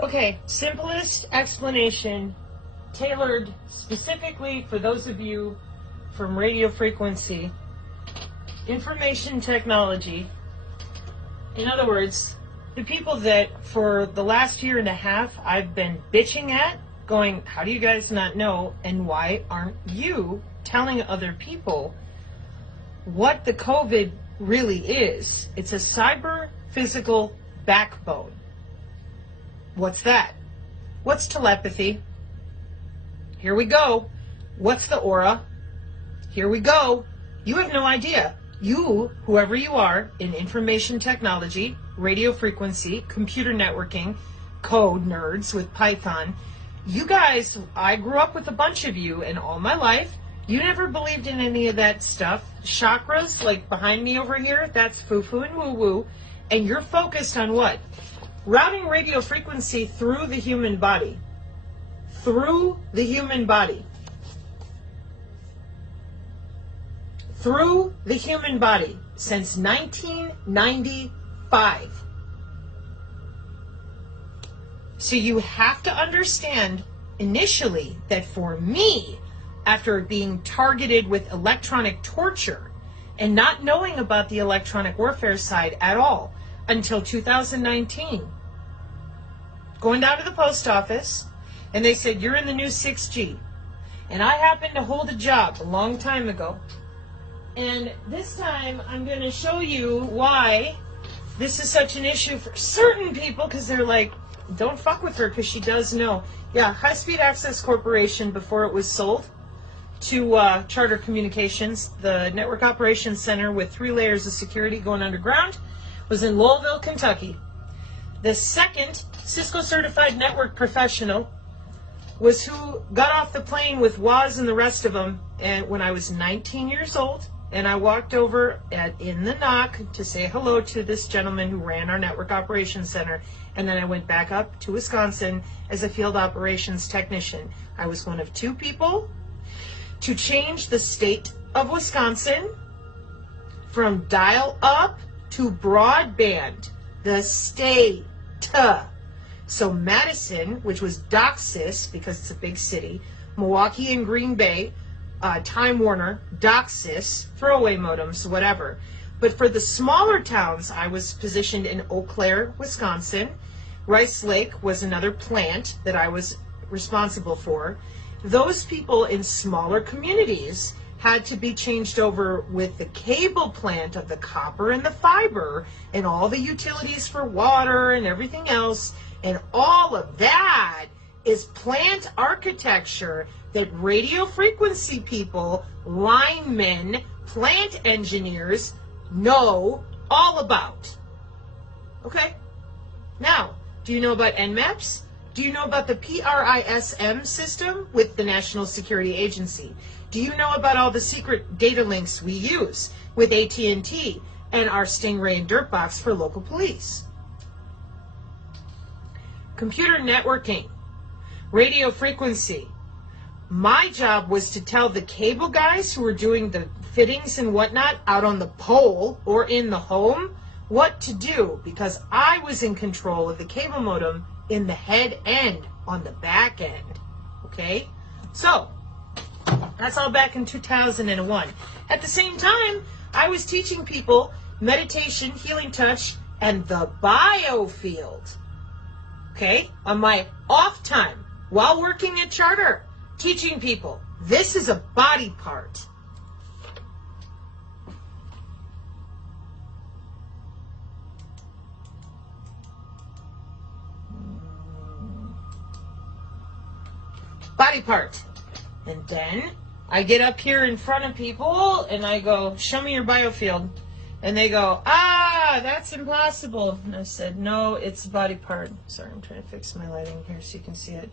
Okay, simplest explanation, tailored specifically for those of you from radio frequency, information technology. In other words, the people that for the last year and a half I've been bitching at, going, how do you guys not know, and why aren't you telling other people what the COVID really is? It's a cyber physical backbone. What's that? What's telepathy? Here we go. What's the aura? Here we go. You have no idea. You, whoever you are, in information technology, radio frequency, computer networking, code nerds with Python, you guys, I grew up with a bunch of you, and all my life, you never believed in any of that stuff. Chakras, like behind me over here, that's foo-foo and woo-woo, and you're focused on what? Routing radio frequency through the human body. Through the human body. Through the human body since 1995. So you have to understand initially that for me, after being targeted with electronic torture and not knowing about the electronic warfare side at all until 2019, going down to the post office, and they said, you're in the new 6G. And I happened to hold a job a long time ago. And this time, I'm going to show you why this is such an issue for certain people, because they're like, don't fuck with her, because she does know. Yeah, High Speed Access Corporation, before it was sold to Charter Communications, the Network Operations Center with 3 layers of security going underground, was in Louisville, Kentucky. The second Cisco-certified network professional was who got off the plane with Woz and the rest of them and when I was 19 years old, and I walked over in the knock to say hello to this gentleman who ran our network operations center, and then I went back up to Wisconsin as a field operations technician. I was one of 2 people to change the state of Wisconsin from dial-up to broadband. The state. So Madison, which was DOCSIS, because it's a big city, Milwaukee and Green Bay, Time Warner, DOCSIS, throwaway modems, whatever. But for the smaller towns, I was positioned in Eau Claire, Wisconsin. Rice Lake was another plant that I was responsible for. Those people in smaller communities had to be changed over with the cable plant of the copper and the fiber and all the utilities for water and everything else. And all of that is plant architecture that radio frequency people, linemen, plant engineers know all about. Okay? Now, do you know about NMAPs? Do you know about the PRISM system with the National Security Agency? Do you know about all the secret data links we use with AT&T and our Stingray and Dirtbox for local police? Computer networking, radio frequency. My job was to tell the cable guys who were doing the fittings and whatnot out on the pole or in the home what to do, because I was in control of the cable modem in the head end on the back end. Okay? So, that's all back in 2001. At the same time, I was teaching people meditation, healing touch, and the biofield. Okay? On my off time, while working at Charter, teaching people, this is a body part. Body part. And then I get up here in front of people and I go, show me your biofield. And they go, that's impossible. And I said, no, it's a body part. Sorry, I'm trying to fix my lighting here so you can see it.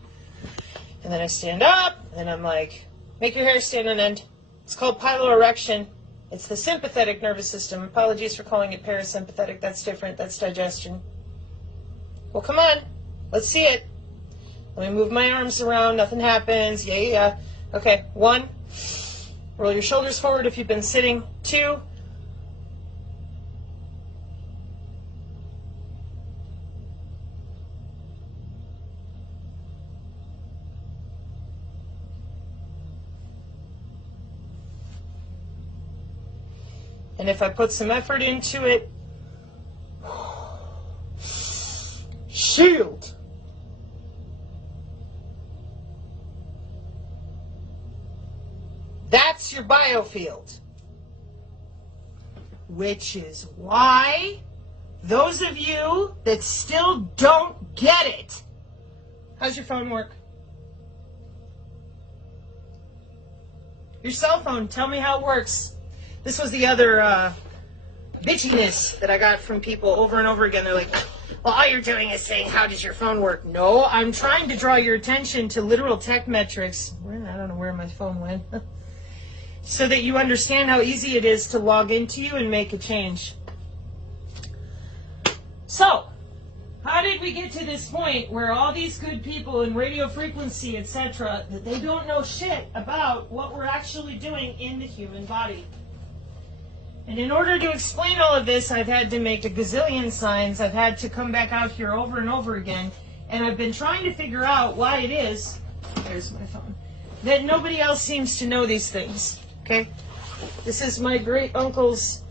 And then I stand up and I'm like, make your hair stand on end. It's called piloerection. It's the sympathetic nervous system. Apologies for calling it parasympathetic. That's different. That's digestion. Well, come on. Let's see it. Let me move my arms around. Nothing happens. Yeah. Okay. 1. Roll your shoulders forward if you've been sitting. 2. And if I put some effort into it, shield. That's your biofield. Which is why those of you that still don't get it. How's your phone work? Your cell phone, tell me how it works. This was the other bitchiness that I got from people over and over again. They're like, well, all you're doing is saying, how does your phone work? No, I'm trying to draw your attention to literal tech metrics. I don't know where my phone went. So that you understand how easy it is to log into you and make a change. So, how did we get to this point where all these good people in radio frequency, etc., that they don't know shit about what we're actually doing in the human body? And in order to explain all of this, I've had to make a gazillion signs. I've had to come back out here over and over again. And I've been trying to figure out why it is, there's my phone, that nobody else seems to know these things. Okay? This is my great uncle's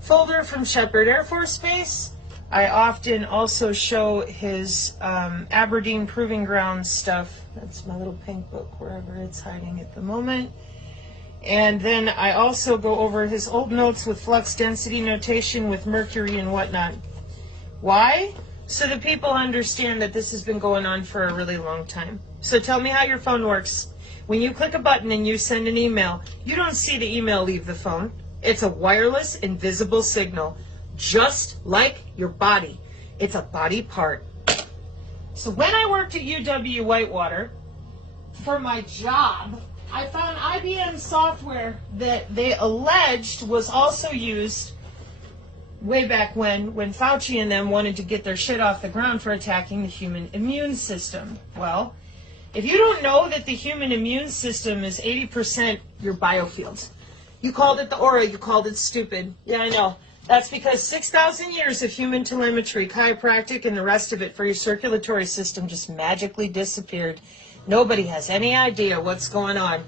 folder from Shepherd Air Force Base. I often also show his Aberdeen Proving Ground stuff. That's my little pink book, wherever it's hiding at the moment. And then I also go over his old notes with flux density notation with mercury and whatnot. Why? So that people understand that this has been going on for a really long time. So tell me how your phone works. When you click a button and you send an email, you don't see the email leave the phone. It's a wireless, invisible signal, just like your body. It's a body part. So when I worked at UW-Whitewater, for my job, I found IBM software that they alleged was also used way back when Fauci and them wanted to get their shit off the ground for attacking the human immune system. Well, if you don't know that the human immune system is 80% your biofield, you called it the aura, you called it stupid. Yeah, I know. That's because 6,000 years of human telemetry, chiropractic, and the rest of it for your circulatory system just magically disappeared. Nobody has any idea what's going on.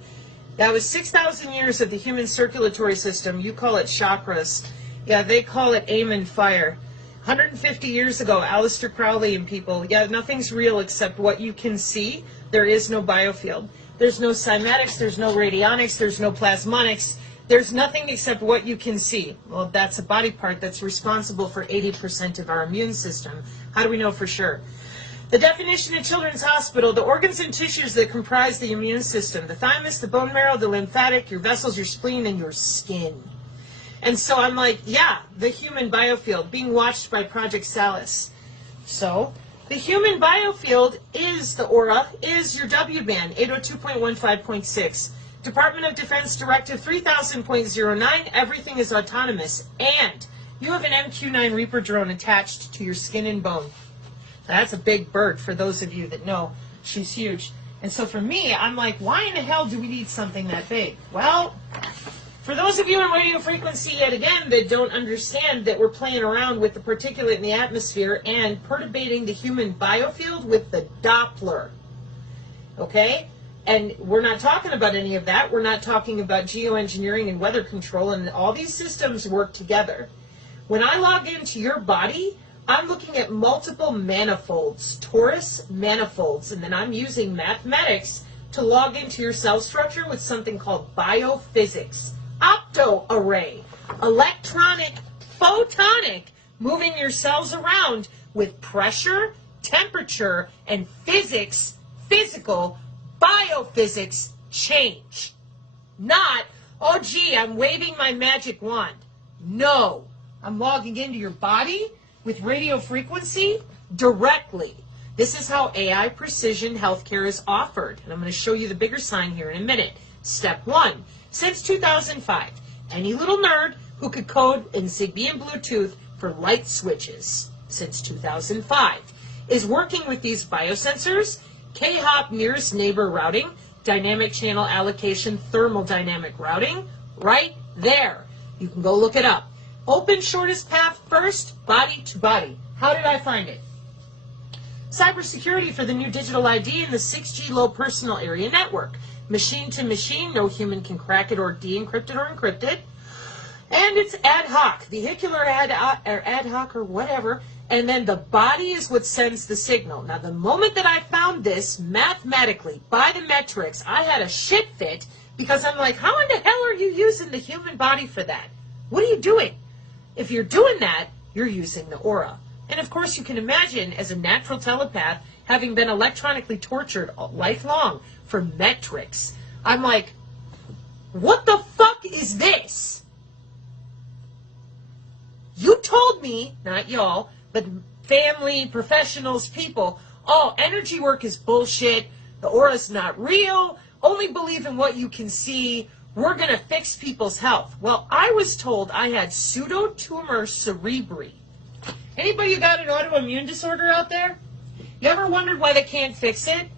That was 6,000 years of the human circulatory system. You call it chakras. Yeah, they call it aim and fire. 150 years ago, Aleister Crowley and people, yeah, nothing's real except what you can see. There is no biofield. There's no cymatics, there's no radionics, there's no plasmonics. There's nothing except what you can see. Well, that's a body part that's responsible for 80% of our immune system. How do we know for sure? The definition at Children's Hospital, the organs and tissues that comprise the immune system, the thymus, the bone marrow, the lymphatic, your vessels, your spleen, and your skin. And so I'm like, yeah, the human biofield being watched by Project Salus. So the human biofield is the aura, is your W-band, 802.15.6. Department of Defense Directive 3000.09, everything is autonomous. And you have an MQ-9 Reaper drone attached to your skin and bone. That's a big bird for those of you that know. She's huge. And so for me, I'm like, why in the hell do we need something that big? Well, for those of you in radio frequency, yet again, that don't understand that we're playing around with the particulate in the atmosphere and perturbating the human biofield with the Doppler. Okay? And we're not talking about any of that. We're not talking about geoengineering and weather control, and all these systems work together. When I log into your body, I'm looking at multiple manifolds, torus manifolds, and then I'm using mathematics to log into your cell structure with something called biophysics. Opto-array, electronic, photonic, moving your cells around with pressure, temperature, and physics, physical, biophysics change. Not, oh gee, I'm waving my magic wand. No, I'm logging into your body with radio frequency directly. This is how AI precision healthcare is offered. And I'm going to show you the bigger sign here in a minute. Step 1. Since 2005, any little nerd who could code in Zigbee and Bluetooth for light switches since 2005 is working with these biosensors, K-hop nearest neighbor routing, dynamic channel allocation, thermodynamic routing, right there. You can go look it up. Open shortest path first, body to body. How did I find it? Cybersecurity for the new digital ID and the 6G low personal area network. Machine to machine, no human can crack it or de-encrypt it or encrypt it. And it's ad hoc, vehicular ad hoc or whatever. And then the body is what sends the signal. Now, the moment that I found this mathematically by the metrics, I had a shit fit because I'm like, how in the hell are you using the human body for that? What are you doing? If you're doing that, you're using the aura. And of course, you can imagine as a natural telepath, having been electronically tortured lifelong for metrics, I'm like, what the fuck is this? You told me, not y'all, but family, professionals, people, oh, energy work is bullshit, the aura's not real, only believe in what you can see, we're going to fix people's health. Well, I was told I had pseudotumor cerebri. Anybody got an autoimmune disorder out there? You ever wondered why they can't fix it?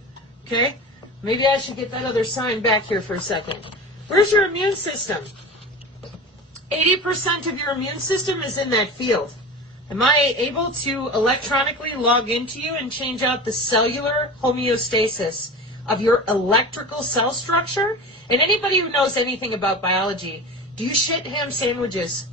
Okay, maybe I should get that other sign back here for a second. Where's your immune system? 80% of your immune system is in that field. Am I able to electronically log into you and change out the cellular homeostasis of your electrical cell structure? And anybody who knows anything about biology, do you shit ham sandwiches?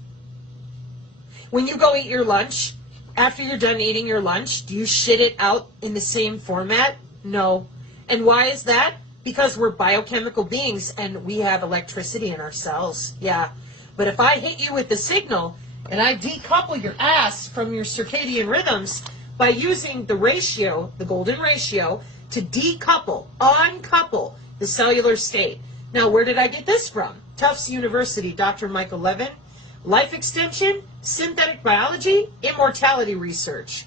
When you go eat your lunch, after you're done eating your lunch, do you shit it out in the same format? No. And why is that? Because we're biochemical beings and we have electricity in our cells. Yeah. But if I hit you with the signal and I decouple your ass from your circadian rhythms by using the ratio, the golden ratio, to decouple, uncouple the cellular state. Now, where did I get this from? Tufts University, Dr. Michael Levin. Life extension, synthetic biology, immortality research.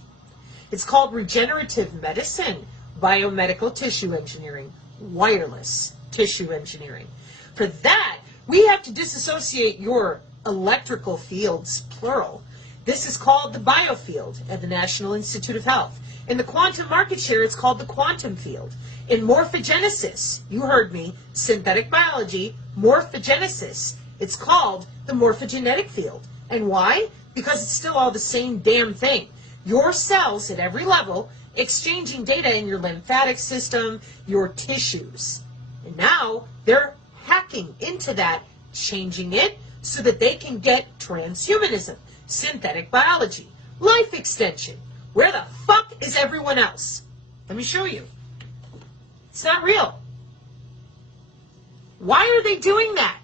It's called regenerative medicine, biomedical tissue engineering, wireless tissue engineering. For that, we have to disassociate your electrical fields, plural. This is called the biofield at the National Institute of Health. In the quantum market share, it's called the quantum field. In morphogenesis, you heard me, synthetic biology, morphogenesis, it's called the morphogenetic field. And why? Because it's still all the same damn thing. Your cells at every level exchanging data in your lymphatic system, your tissues. And now they're hacking into that, changing it so that they can get transhumanism, synthetic biology, life extension. Where the fuck is everyone else? Let me show you. It's not real. Why are they doing that?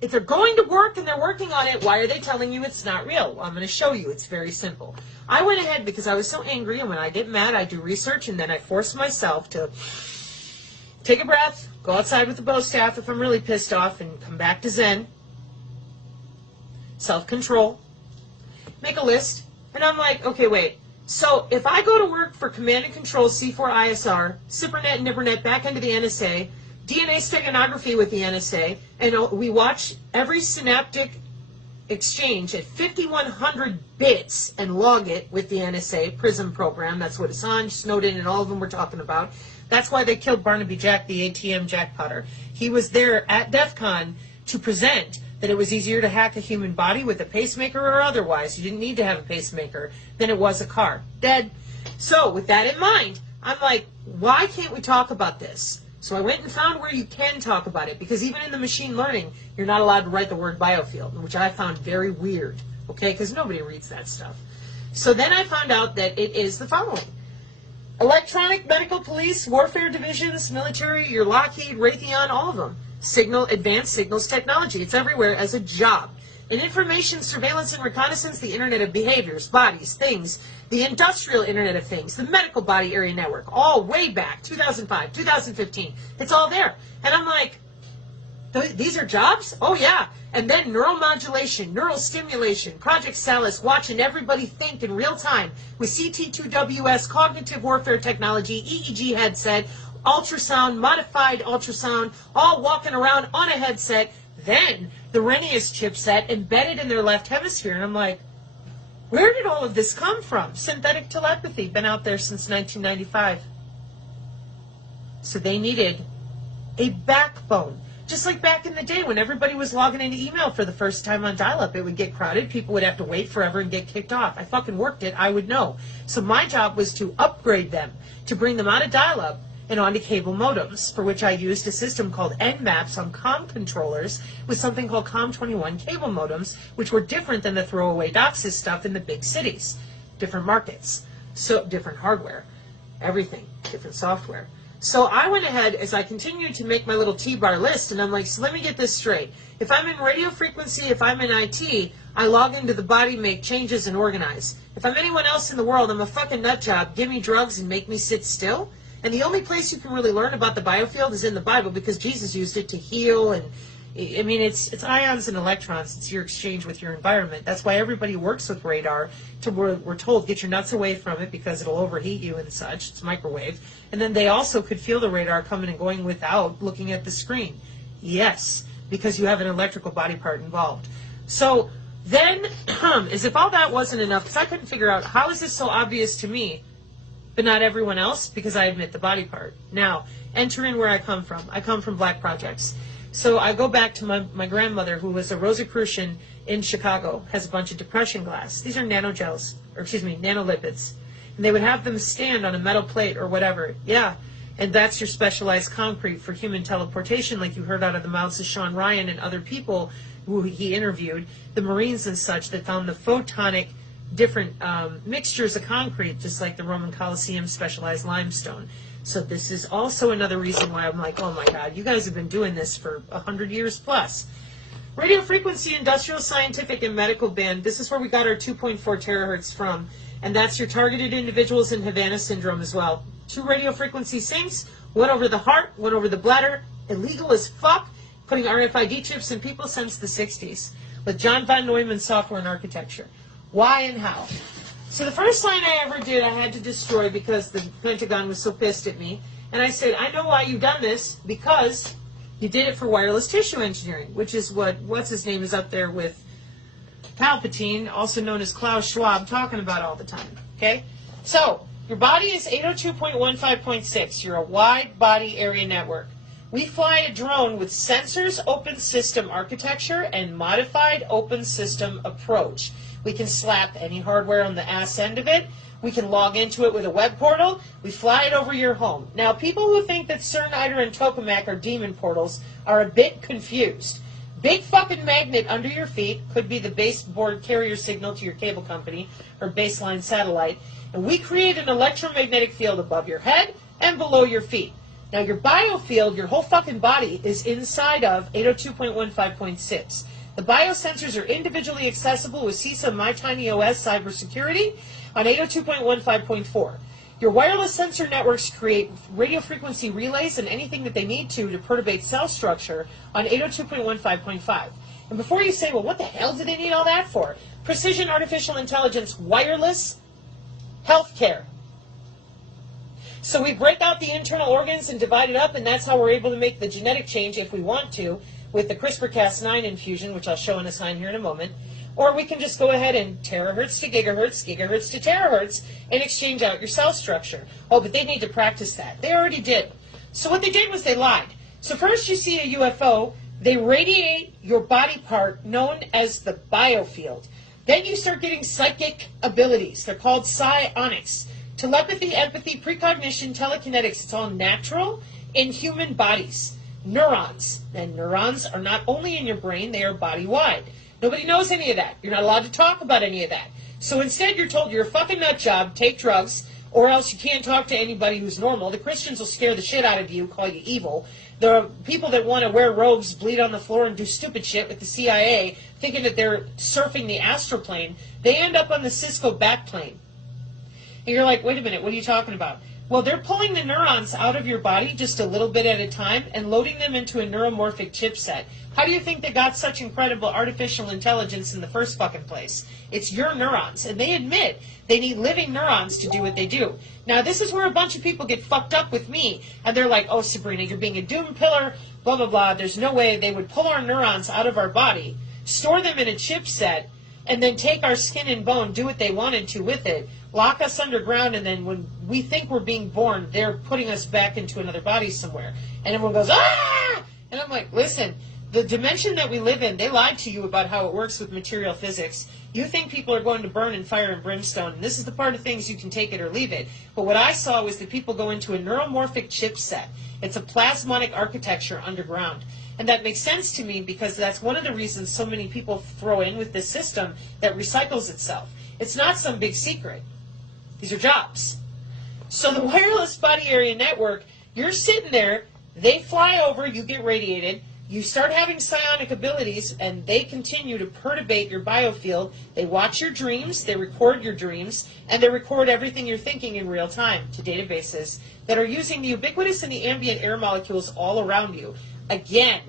If they're going to work and they're working on it, why are they telling you it's not real? Well, I'm going to show you. It's very simple. I went ahead because I was so angry, and when I get mad, I do research, and then I force myself to take a breath, go outside with the bow staff if I'm really pissed off, and come back to Zen. Self-control. Make a list. And I'm like, okay, wait. So if I go to work for Command and Control C4ISR, SIPRNet and NIPRNet back into the NSA, DNA steganography with the NSA, and we watch every synaptic exchange at 5,100 bits and log it with the NSA PRISM program. That's what Assange, Snowden, and all of them were talking about. That's why they killed Barnaby Jack, the ATM jackpotter. He was there at DEF CON to present that it was easier to hack a human body with a pacemaker or otherwise. You didn't need to have a pacemaker than it was a car. Dead. So with that in mind, I'm like, why can't we talk about this? So I went and found where you can talk about it, because even in the machine learning, you're not allowed to write the word biofield, which I found very weird, okay, because nobody reads that stuff. So then I found out that it is the following. Electronic, medical, police, warfare divisions, military, your Lockheed, Raytheon, all of them. Signal, advanced signals technology. It's everywhere as a job. In information, surveillance, and reconnaissance, the Internet of Behaviors, Bodies, Things, the Industrial Internet of Things, the Medical Body Area Network, all way back, 2005, 2015. It's all there. And I'm like, these are jobs? Oh, yeah. And then neuromodulation, neural stimulation, Project Salus, watching everybody think in real time with CT2WS, cognitive warfare technology, EEG headset, ultrasound, modified ultrasound, all walking around on a headset. Then the Renius chipset embedded in their left hemisphere. And I'm like, where did all of this come from? Synthetic telepathy, been out there since 1995. So they needed a backbone. Just like back in the day when everybody was logging into email for the first time on dial-up, it would get crowded. People would have to wait forever and get kicked off. I fucking worked it. I would know. So my job was to upgrade them, to bring them out of dial-up and onto cable modems, for which I used a system called Nmaps on COM controllers with something called COM21 cable modems, which were different than the throwaway DOCSIS stuff in the big cities. Different markets, so different hardware, everything, different software. So I went ahead as I continued to make my little T-bar list, and I'm like, so let me get this straight. If I'm in radio frequency, if I'm in IT, I log into the body, make changes, and organize. If I'm anyone else in the world, I'm a fucking nut job. Give me drugs and make me sit still. And the only place you can really learn about the biofield is in the Bible, because Jesus used it to heal. And I mean, it's ions and electrons. It's your exchange with your environment. That's why everybody works with radar. We're told, get your nuts away from it because it'll overheat you and such. It's microwave. And then they also could feel the radar coming and going without looking at the screen. Yes, because you have an electrical body part involved. So then, as if all that wasn't enough, because I couldn't figure out, how is this so obvious to me, but not everyone else? Because I admit the body part. Now, enter in where I come from. I come from Black Projects. So I go back to my grandmother, who was a Rosicrucian in Chicago, has a bunch of depression glass. These are nanogels, or excuse me, nanolipids. And they would have them stand on a metal plate or whatever. Yeah, and that's your specialized concrete for human teleportation, like you heard out of the mouths of Sean Ryan and other people who he interviewed, the Marines and such, that found the photonic different mixtures of concrete, just like the Roman Colosseum specialized limestone. So this is also another reason why I'm like, oh my God, you guys have been doing this for 100 years plus. Radio frequency, industrial, scientific, and medical band. This is where we got our 2.4 terahertz from. And that's your targeted individuals in Havana syndrome as well. 2 radio frequency syncs, one over the heart, one over the bladder. Illegal as fuck, putting RFID chips in people since the 60s. With John von Neumann software and architecture. Why and how? So the first line I ever did, I had to destroy because the Pentagon was so pissed at me. And I said, I know why you've done this, because you did it for wireless tissue engineering, which is what's his name is up there with Palpatine, also known as Klaus Schwab, talking about all the time. Okay? So, your body is 802.15.6. You're a wide body area network. We fly a drone with sensors, open system architecture, and modified open system approach. We can slap any hardware on the ass end of it. We can log into it with a web portal. We fly it over your home. Now, people who think that CERN, ITER, and Tokamak are demon portals are a bit confused. Big fucking magnet under your feet could be the baseboard carrier signal to your cable company or baseline satellite. And we create an electromagnetic field above your head and below your feet. Now, your biofield, your whole fucking body, is inside of 802.15.6. The biosensors are individually accessible with CISA MyTinyOS cybersecurity on 802.15.4. Your wireless sensor networks create radio frequency relays and anything that they need to perturbate cell structure on 802.15.5. And before you say, well, what the hell do they need all that for? Precision artificial intelligence wireless healthcare. So we break out the internal organs and divide it up, and that's how we're able to make the genetic change if we want to with the CRISPR-Cas9 infusion, which I'll show in a sign here in a moment. Or we can just go ahead and terahertz to gigahertz, gigahertz to terahertz, and exchange out your cell structure. Oh, but they need to practice that. They already did. So what they did was they lied. So first you see a UFO, they radiate your body part known as the biofield. Then you start getting psychic abilities. They're called psionics. Telepathy, empathy, precognition, telekinetics. It's all natural in human bodies. Neurons. And neurons are not only in your brain, they are body-wide. Nobody knows any of that. You're not allowed to talk about any of that. So instead you're told you're a fucking nut job, take drugs, or else you can't talk to anybody who's normal. The Christians will scare the shit out of you, call you evil. The people that want to wear robes, bleed on the floor, and do stupid shit with the CIA, thinking that they're surfing the astral plane, they end up on the Cisco backplane. And you're like, wait a minute, what are you talking about? Well, they're pulling the neurons out of your body just a little bit at a time and loading them into a neuromorphic chipset. How do you think they got such incredible artificial intelligence in the first fucking place? It's your neurons. And they admit they need living neurons to do what they do. Now, this is where a bunch of people get fucked up with me. And they're like, oh, Sabrina, you're being a doom pillar, blah, blah, blah. There's no way they would pull our neurons out of our body, store them in a chipset, and then take our skin and bone, do what they wanted to with it, lock us underground, and then when we think we're being born, they're putting us back into another body somewhere. And everyone goes, ah! And I'm like, listen, the dimension that we live in, they lied to you about how it works with material physics. You think people are going to burn in fire and brimstone, and this is the part of things you can take it or leave it. But what I saw was that people go into a neuromorphic chipset. It's a plasmonic architecture underground. And that makes sense to me because that's one of the reasons so many people throw in with this system that recycles itself. It's not some big secret. These are jobs. So the wireless body area network, you're sitting there, they fly over, you get radiated, you start having psionic abilities, and they continue to perturbate your biofield. They watch your dreams, they record your dreams, and they record everything you're thinking in real time to databases that are using the ubiquitous and the ambient air molecules all around you. Again,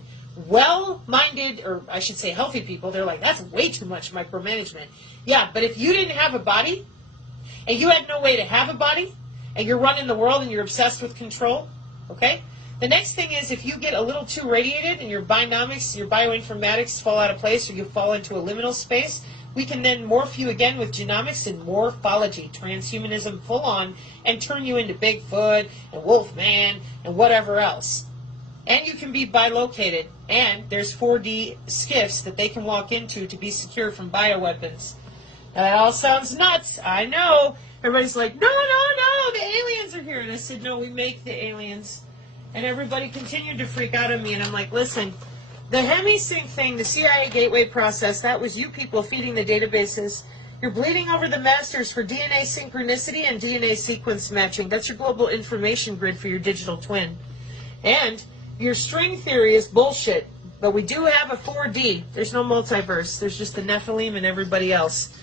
well-minded, or I should say healthy people, they're like, that's way too much micromanagement. Yeah, but if you didn't have a body, and you had no way to have a body, and you're running the world and you're obsessed with control, okay? The next thing is if you get a little too radiated and your bionomics, your bioinformatics fall out of place or you fall into a liminal space, we can then morph you again with genomics and morphology, transhumanism full on, and turn you into Bigfoot and Wolfman and whatever else. And you can be bilocated, and there's 4D skiffs that they can walk into to be secure from bioweapons. Now that all sounds nuts, I know. Everybody's like, no, the aliens are here. And I said, no, we make the aliens. And everybody continued to freak out on me, and I'm like, listen, the HemiSync thing, the CIA gateway process, that was you people feeding the databases. You're bleeding over the masters for DNA synchronicity and DNA sequence matching. That's your global information grid for your digital twin. And your string theory is bullshit, but we do have a 4D. There's no multiverse. There's just the Nephilim and everybody else.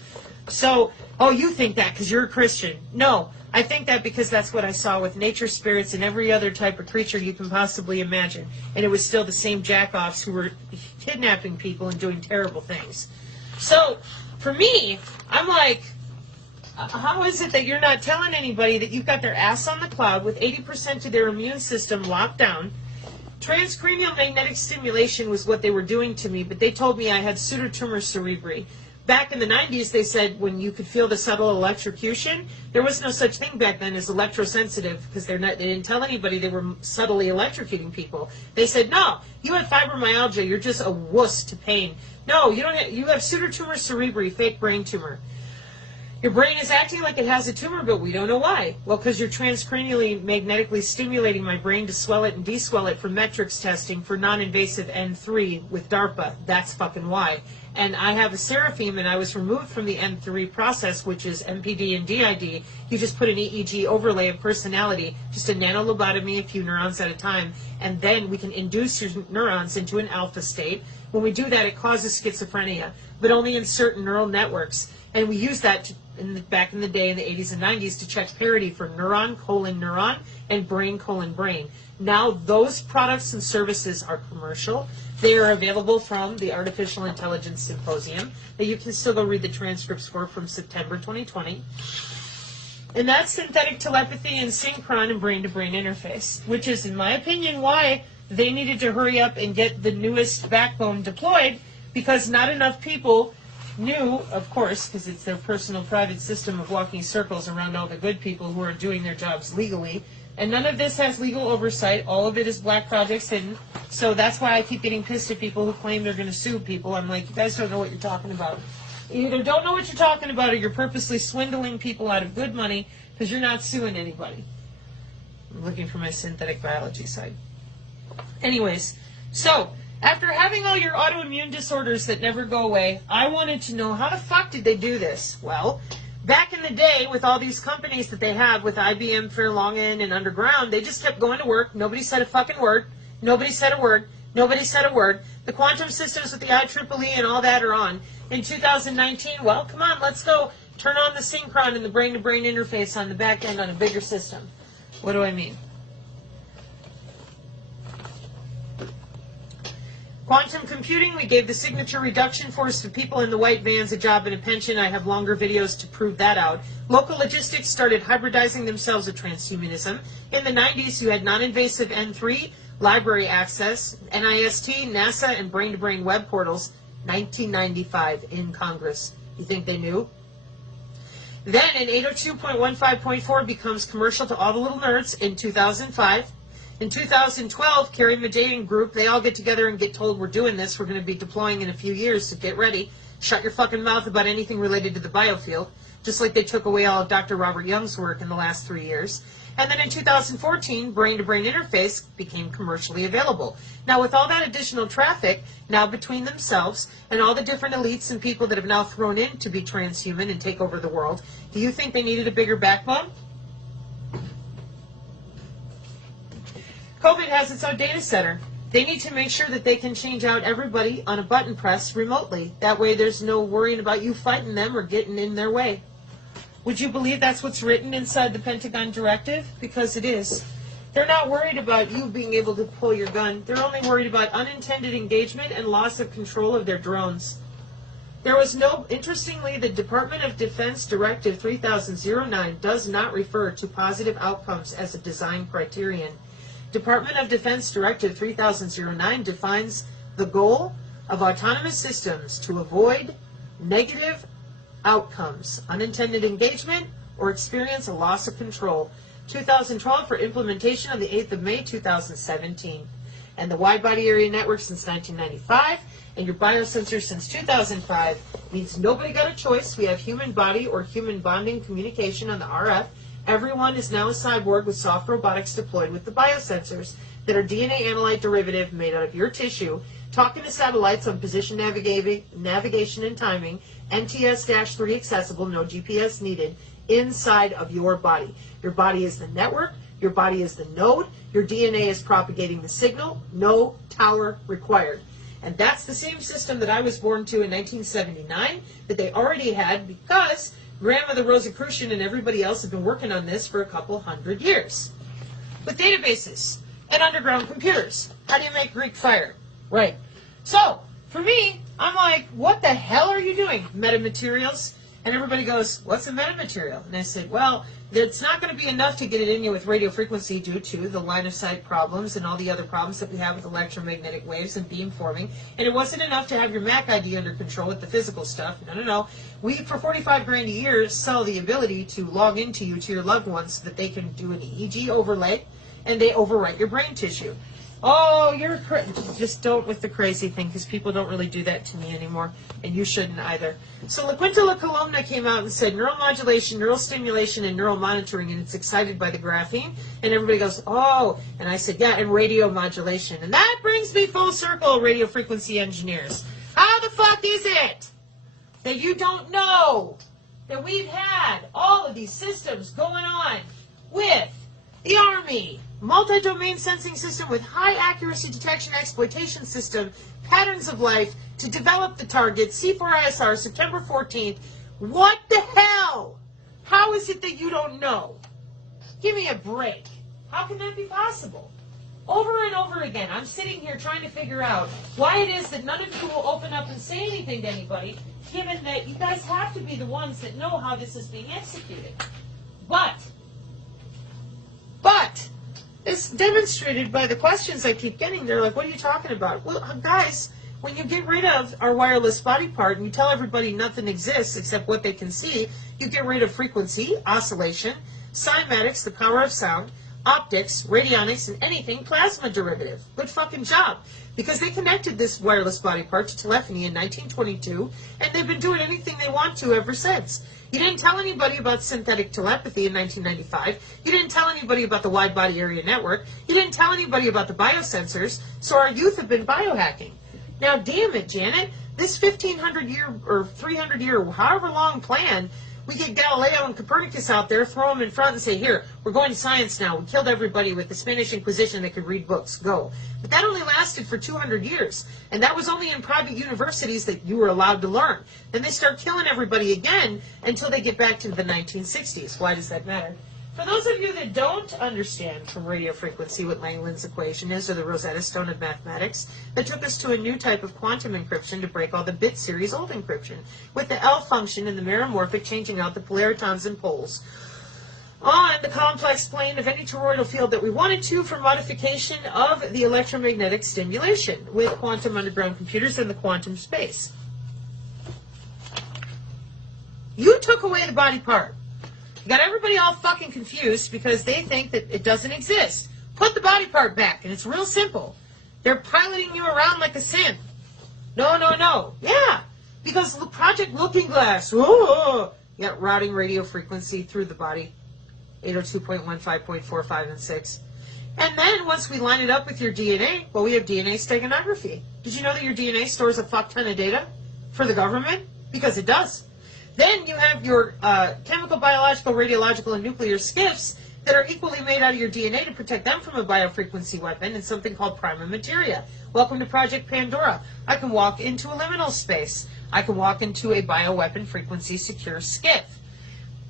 So, oh, you think that because you're a Christian. No, I think that because that's what I saw with nature spirits and every other type of creature you can possibly imagine. And it was still the same jack-offs who were kidnapping people and doing terrible things. So, for me, I'm like, how is it that you're not telling anybody that you've got their ass on the cloud with 80% of their immune system locked down? Transcranial magnetic stimulation was what they were doing to me, but they told me I had pseudotumor cerebri. Back in the 90s, they said when you could feel the subtle electrocution, there was no such thing back then as electrosensitive because they didn't tell anybody they were subtly electrocuting people. They said, no, you have fibromyalgia, you're just a wuss to pain. No, you don't have, you have pseudotumor cerebri, fake brain tumor. Your brain is acting like it has a tumor, but we don't know why. Well, because you're transcranially magnetically stimulating my brain to swell it and deswell it for metrics testing for non-invasive N3 with DARPA. That's fucking why. And I have a Seraphim, and I was removed from the N3 process, which is MPD and DID. You just put an EEG overlay of personality, just a nanolobotomy, a few neurons at a time, and then we can induce your neurons into an alpha state. When we do that, it causes schizophrenia, but only in certain neural networks. And we use that back in the day in the 80s and 90s to check parity for neuron, and brain. Now those products and services are commercial. They are available from the Artificial Intelligence Symposium that you can still go read the transcripts for from September 2020. And that's synthetic telepathy and synchron and brain-to-brain interface, which is, in my opinion, why they needed to hurry up and get the newest backbone deployed, because not enough people knew, of course, because it's their personal private system of walking circles around all the good people who are doing their jobs legally. And none of this has legal oversight. All of it is black projects hidden. So that's why I keep getting pissed at people who claim they're going to sue people. I'm like, you guys don't know what you're talking about. You either don't know what you're talking about or you're purposely swindling people out of good money because you're not suing anybody. I'm looking for my synthetic biology side. Anyways, so after having all your autoimmune disorders that never go away, I wanted to know how the fuck did they do this? Well, back in the day, with all these companies that they have, with IBM, Fairlongen, and Underground, they just kept going to work. Nobody said a fucking word. Nobody said a word. Nobody said a word. The quantum systems with the IEEE and all that are on. In 2019, well, come on, let's go turn on the synchron and the brain-to-brain interface on the back end on a bigger system. What do I mean? Quantum computing, we gave the signature reduction force to people in the white vans a job and a pension. I have longer videos to prove that out. Local logistics started hybridizing themselves with transhumanism. In the 90s, you had non-invasive N3, library access, NIST, NASA, and brain-to-brain web portals. 1995 in Congress. You think they knew? Then in 802.15.4 becomes commercial to all the little nerds in 2005. In 2012, Kerry Majay group, they all get together and get told, we're doing this, we're going to be deploying in a few years, so get ready. Shut your fucking mouth about anything related to the biofield, just like they took away all of Dr. Robert Young's work in the last 3 years. And then in 2014, brain-to-brain interface became commercially available. Now, with all that additional traffic now between themselves and all the different elites and people that have now thrown in to be transhuman and take over the world, do you think they needed a bigger backbone? COVID has its own data center. They need to make sure that they can change out everybody on a button press remotely. That way there's no worrying about you fighting them or getting in their way. Would you believe that's what's written inside the Pentagon directive? Because it is. They're not worried about you being able to pull your gun. They're only worried about unintended engagement and loss of control of their drones. There was no, interestingly, the Department of Defense Directive 3009 does not refer to positive outcomes as a design criterion. Department of Defense Directive 3009 defines the goal of autonomous systems to avoid negative outcomes, unintended engagement, or experience a loss of control. 2012 for implementation on the 8th of May 2017. And the wide body area network since 1995 and your biosensor since 2005 means nobody got a choice. We have human body or human bonding communication on the RF. Everyone is now a cyborg with soft robotics deployed with the biosensors that are DNA analyte derivative made out of your tissue, talking to satellites on position navigation and timing, NTS-3 accessible, no GPS needed, inside of your body. Your body is the network, your body is the node, your DNA is propagating the signal, no tower required. And that's the same system that I was born to in 1979 that they already had because Grandmother Rosicrucian and everybody else have been working on this for a couple hundred years. With databases and underground computers, how do you make Greek fire? Right. So, for me, I'm like, what the hell are you doing? Metamaterials? And everybody goes, what's a metamaterial? And I said, well, it's not going to be enough to get it in you with radio frequency due to the line of sight problems and all the other problems that we have with electromagnetic waves and beam forming. And it wasn't enough to have your MAC ID under control with the physical stuff. No. We, for $45,000 a year, sell the ability to log into you to your loved ones so that they can do an EEG overlay and they overwrite your brain tissue. Oh, you're just don't with the crazy thing because people don't really do that to me anymore, and you shouldn't either. So La Quinta La Columna came out and said neuromodulation, neural stimulation, and neural monitoring, and it's excited by the graphene. And everybody goes, oh, and I said, yeah, and radio modulation. And that brings me full circle, radio frequency engineers. How the fuck is it that you don't know that we've had all of these systems going on with the Army, multi-domain sensing system with high accuracy detection exploitation system, patterns of life, to develop the target, C4ISR, September 14th. What the hell? How is it that you don't know? Give me a break. How can that be possible? Over and over again, I'm sitting here trying to figure out why it is that none of you will open up and say anything to anybody, given that you guys have to be the ones that know how this is being executed. But, it's demonstrated by the questions I keep getting. They're like, what are you talking about? Well, guys, when you get rid of our wireless body part and you tell everybody nothing exists except what they can see, you get rid of frequency, oscillation, cymatics, the power of sound, optics, radionics, and anything plasma derivative. Good fucking job. Because they connected this wireless body part to telephony in 1922, and they've been doing anything they want to ever since. You didn't tell anybody about synthetic telepathy in 1995. You didn't tell anybody about the wide body area network. You didn't tell anybody about the biosensors, so our youth have been biohacking. Now, damn it, Janet, this 1,500-year or 300-year, however long plan, we get Galileo and Copernicus out there, throw them in front and say, here, we're going to science now. We killed everybody with the Spanish Inquisition that could read books. Go. But that only lasted for 200 years. And that was only in private universities that you were allowed to learn. Then they start killing everybody again until they get back to the 1960s. Why does that matter? For those of you that don't understand from radio frequency what Langland's equation is, or the Rosetta Stone of mathematics, that took us to a new type of quantum encryption to break all the bit series old encryption, with the L function and the meromorphic changing out the polaritons and poles on the complex plane of any toroidal field that we wanted to for modification of the electromagnetic stimulation with quantum underground computers in the quantum space. You took away the body part. Got everybody all fucking confused because they think that it doesn't exist. Put the body part back, and it's real simple. They're piloting you around like a sim. No, no, no. Yeah, because Project Looking Glass. Whoa. You got routing radio frequency through the body. 802.15.4, and 6. And then once we line it up with your DNA, well, we have DNA steganography. Did you know that your DNA stores a fuck ton of data for the government? Because it does. Then you have your chemical, biological, radiological, and nuclear skiffs that are equally made out of your DNA to protect them from a biofrequency weapon and something called prima materia. Welcome to Project Pandora. I can walk into a liminal space. I can walk into a bioweapon frequency secure skiff.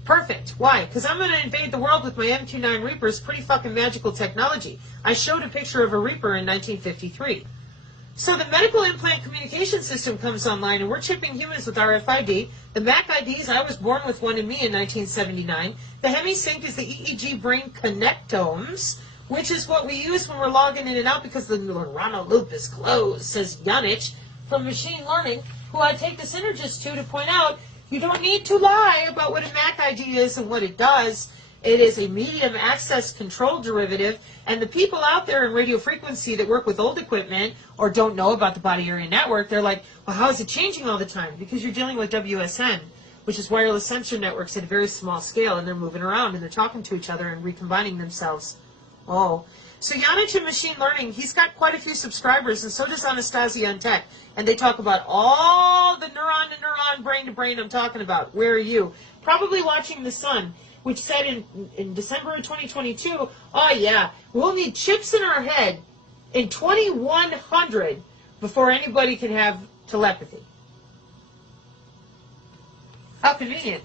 Perfect. Why? Because I'm going to invade the world with my MQ-9 Reapers, pretty fucking magical technology. I showed a picture of a Reaper in 1953. So the medical implant communication system comes online, and we're chipping humans with RFID. The MAC IDs, I was born with one in me in 1979. The HemiSync is the EEG brain connectomes, which is what we use when we're logging in and out because the neuronal loop is closed, says Janich from Machine Learning, who I take the synergist to point out you don't need to lie about what a MAC ID is and what it does. It is a medium access control derivative, and the people out there in radio frequency that work with old equipment or don't know about the body area network, they're like, well, how is it changing all the time? Because you're dealing with WSN, which is wireless sensor networks at a very small scale, and they're moving around and they're talking to each other and recombining themselves. Oh. So Janich in Machine Learning, he's got quite a few subscribers, and so does Anastasia on Tech. And they talk about all the neuron-to-neuron, brain-to-brain I'm talking about. Where are you? Probably watching The Sun, which said in December of 2022, oh yeah, we'll need chips in our head in 2100 before anybody can have telepathy. How convenient.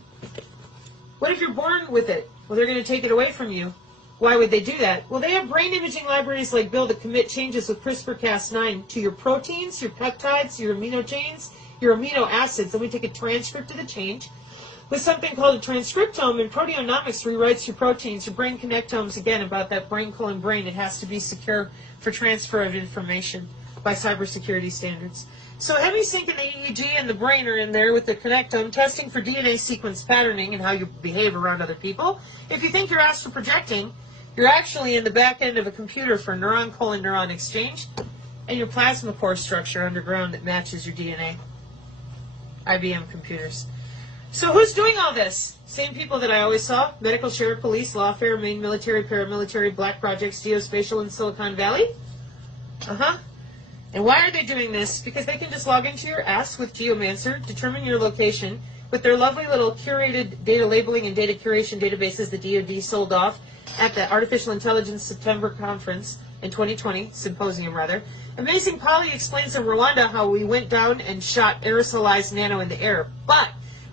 What if you're born with it? Well, they're going to take it away from you. Why would they do that? Well, they have brain imaging libraries like Bill that commit changes with CRISPR-Cas9 to your proteins, your peptides, your amino chains, your amino acids. Then we take a transcript of the change with something called a transcriptome, and proteomics rewrites your proteins, your brain connectomes, again, about that brain calling brain. It has to be secure for transfer of information by cybersecurity standards. So HemiSync and the EEG and the brain are in there with the connectome, testing for DNA sequence patterning and how you behave around other people. If you think you're astral projecting, you're actually in the back end of a computer for neuron-colon-neuron exchange and your plasma core structure underground that matches your DNA. IBM computers. So who's doing all this? Same people that I always saw: medical, sheriff, police, lawfare, Maine military, paramilitary, black projects, geospatial in Silicon Valley. And why are they doing this? Because they can just log into your ass with Geomancer, determine your location with their lovely little curated data labeling and data curation databases the DoD sold off at the Artificial Intelligence September conference in 2020, symposium rather. Amazing Polly explains in Rwanda how we went down and shot aerosolized nano in the air. But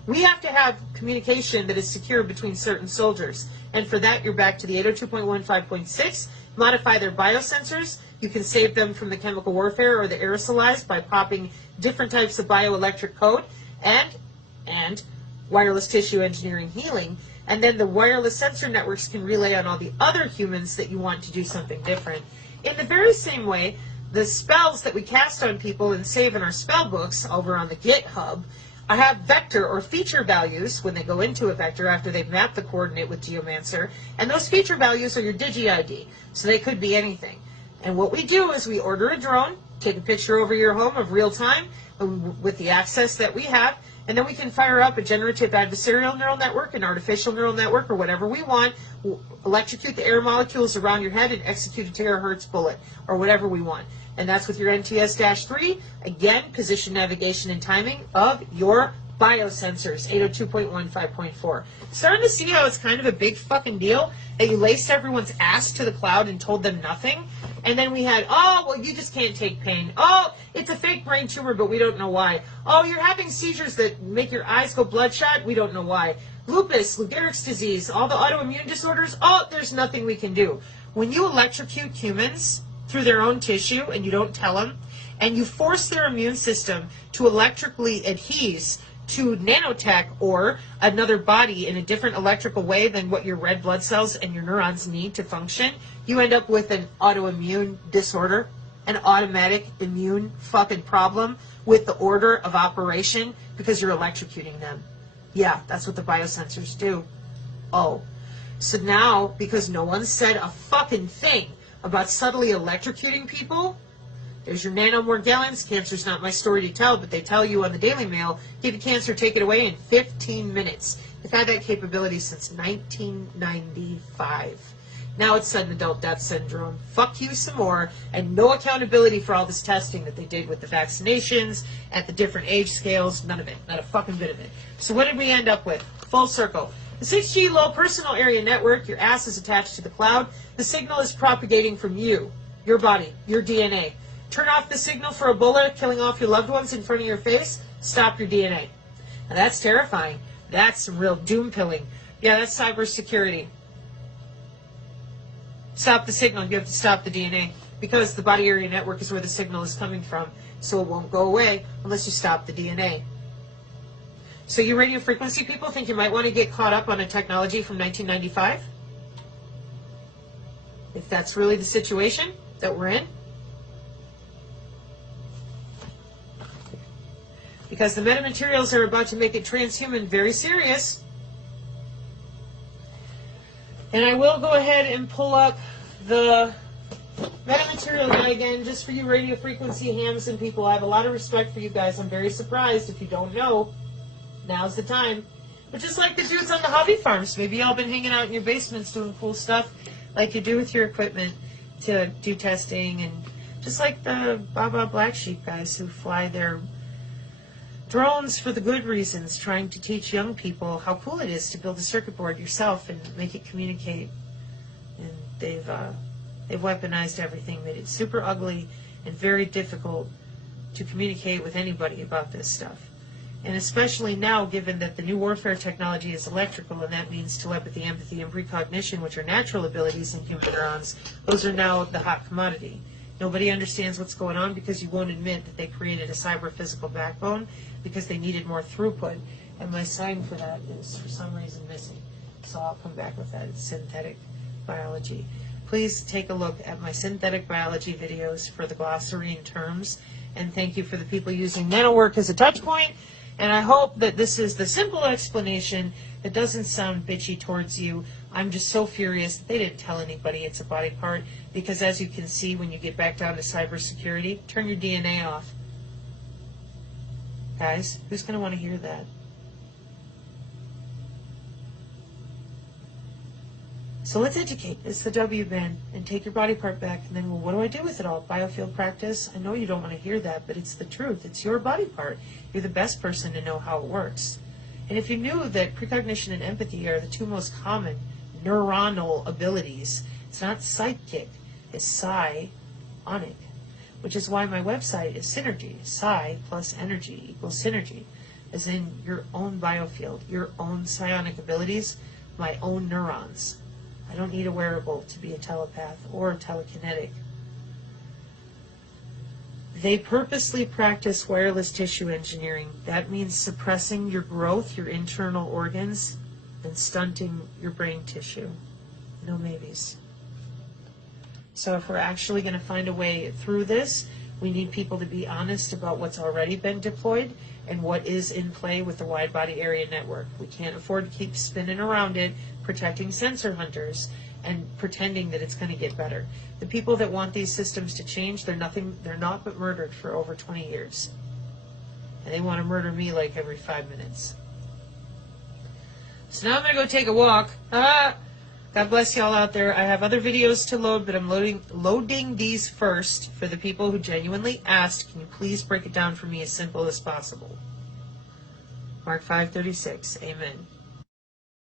we have to have communication that is secure between certain soldiers. And for that, you're back to the 802.15.6. Modify their biosensors. You can save them from the chemical warfare or the aerosolized by popping different types of bioelectric code and wireless tissue engineering healing. And then the wireless sensor networks can relay on all the other humans that you want to do something different. In the very same way, the spells that we cast on people and save in our spell books over on the GitHub have vector or feature values when they go into a vector after they've mapped the coordinate with Geomancer. And those feature values are your Digi-ID. So they could be anything. And what we do is we order a drone, take a picture over your home of real time with the access that we have, and then we can fire up a generative adversarial neural network, an artificial neural network, or whatever we want, we'll electrocute the air molecules around your head and execute a terahertz bullet, or whatever we want. And that's with your NTS-3, again, position, navigation, and timing of your biosensors, 802.15.4. Starting to see how it's kind of a big fucking deal that you laced everyone's ass to the cloud and told them nothing. And then we had, oh, well, you just can't take pain. Oh, it's a fake brain tumor, but we don't know why. Oh, you're having seizures that make your eyes go bloodshot. We don't know why. Lupus, Lou Gehrig's disease, all the autoimmune disorders. Oh, there's nothing we can do. When you electrocute humans through their own tissue and you don't tell them, and you force their immune system to electrically adhere to nanotech or another body in a different electrical way than what your red blood cells and your neurons need to function, you end up with an autoimmune disorder, an automatic immune fucking problem with the order of operation because you're electrocuting them. Yeah, that's what the biosensors do. Oh. So now, because no one said a fucking thing about subtly electrocuting people. There's your nanomorgellons. Cancer's not my story to tell, but they tell you on the Daily Mail, give you cancer, take it away in 15 minutes. They've had that capability since 1995. Now it's sudden adult death syndrome. Fuck you some more, and no accountability for all this testing that they did with the vaccinations at the different age scales. None of it. Not a fucking bit of it. So what did we end up with? Full circle. The 6G low personal area network, your ass is attached to the cloud. The signal is propagating from you, your body, your DNA. Turn off the signal for Ebola killing off your loved ones in front of your face. Stop your DNA. Now that's terrifying. That's some real doom pilling. Yeah, that's cybersecurity. Stop the signal. You have to stop the DNA because the body area network is where the signal is coming from. So it won't go away unless you stop the DNA. So you radio frequency people think you might want to get caught up on a technology from 1995? If that's really the situation that we're in? Because the metamaterials are about to make it transhuman very serious. And I will go ahead and pull up the metamaterial guy again, just for you radio frequency hams and people. I have a lot of respect for you guys. I'm very surprised. If you don't know, now's the time. But just like the dudes on the hobby farms, maybe y'all been hanging out in your basements doing cool stuff like you do with your equipment to do testing. And just like the Baba Black Sheep guys who fly their drones for the good reasons, trying to teach young people how cool it is to build a circuit board yourself and make it communicate. And they've weaponized everything, made it super ugly and very difficult to communicate with anybody about this stuff. And especially now, given that the new warfare technology is electrical, and that means telepathy, empathy, and precognition, which are natural abilities in human neurons, those are now the hot commodity. Nobody understands what's going on because you won't admit that they created a cyber-physical backbone because they needed more throughput. And my sign for that is, for some reason, missing. So I'll come back with that. It's synthetic biology. Please take a look at my synthetic biology videos for the glossary and terms. And thank you for the people using NanoWork as a touch point. And I hope that this is the simple explanation that doesn't sound bitchy towards you. I'm just so furious that they didn't tell anybody it's a body part, because as you can see, when you get back down to cybersecurity, turn your DNA off. Guys, who's going to want to hear that? So let's educate. It's the W band, and take your body part back. And then, well, what do I do with it all? Biofield practice? I know you don't want to hear that, but it's the truth. It's your body part. You're the best person to know how it works. And if you knew that precognition and empathy are the two most common neuronal abilities, it's not psychic, it's psionic, which is why my website is Synergy. Psi plus energy equals synergy, as in your own biofield, your own psionic abilities, my own neurons. I don't need a wearable to be a telepath or a telekinetic. They purposely practice wireless tissue engineering. That means suppressing your growth, your internal organs, and stunting your brain tissue. No maybes. So if we're actually going to find a way through this, we need people to be honest about what's already been deployed and what is in play with the wide body area network. We can't afford to keep spinning around it, protecting sensor hunters and pretending that it's going to get better. The people that want these systems to change, they're not but murdered for over 20 years. And they want to murder me like every 5 minutes. So now I'm going to go take a walk. God bless y'all out there. I have other videos to load, but I'm loading these first for the people who genuinely asked, can you please break it down for me as simple as possible? Mark 5:36. Amen.